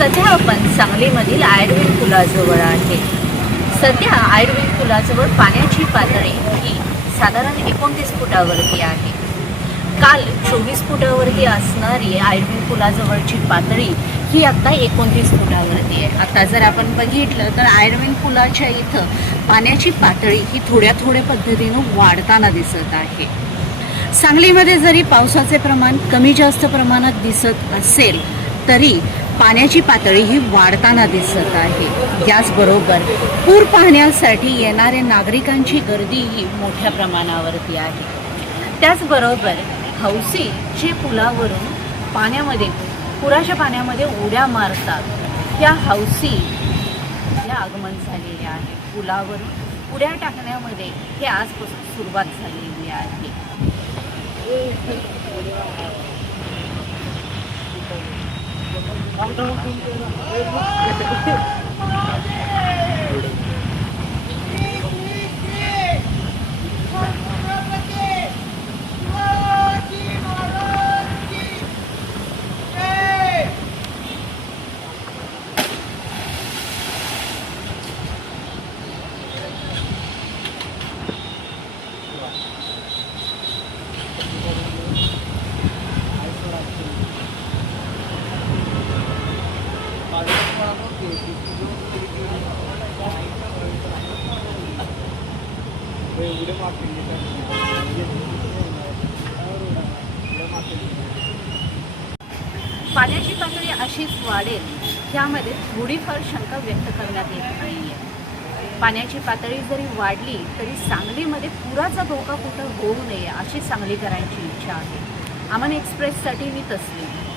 सध्या आपण सांगलीमधील आयुर्वेद पुलाजवळ आहे। सध्या आयुर्वेद पुलाजवळ पाण्याची पातळी ही साधारण 29 फुटावरती आहे। काल 24 फुटावरती असणारी आयुर्वेद पुलाजवळची पातळी ही आता 29 फुटावरती आहे। आता जर आपण बघितलं तर आयुर्वेद पुलाच्या इथं पाण्याची पातळी ही थोड्या पद्धतीनं वाढताना दिसत आहे। सांगलीमध्ये जरी पावसाचे प्रमाण कमी जास्त प्रमाणात दिसत असेल तरी पाण्याची पातळी ही वाढताना दिसत आहे। याचबरोबर पूर पाहण्यासाठी येणाऱ्या नागरिकांची गर्दी ही मोठ्या प्रमाणावरती आहे। त्याचबरोबर हौसी जे पुलावरून पाण्यामध्ये पुराच्या पाण्यामध्ये उड्या मारतात त्या हौसी या आगमन झालेले आहे। पुलावरून उड्या टाकण्यामध्ये हे आजपासून सुरुवात झालेली आहे। पाण्याची पातळी अशीच वाढेल यामध्ये थोडीफार शंका व्यक्त करण्यात येत नाहीये। पाण्याची पातळी जरी वाढली तरी सांगलीमध्ये पुराचा धोका कुठं होऊ नये अशी सांगलीकरांची इच्छा आहे। अमन एक्सप्रेससाठी मी तस्लीम।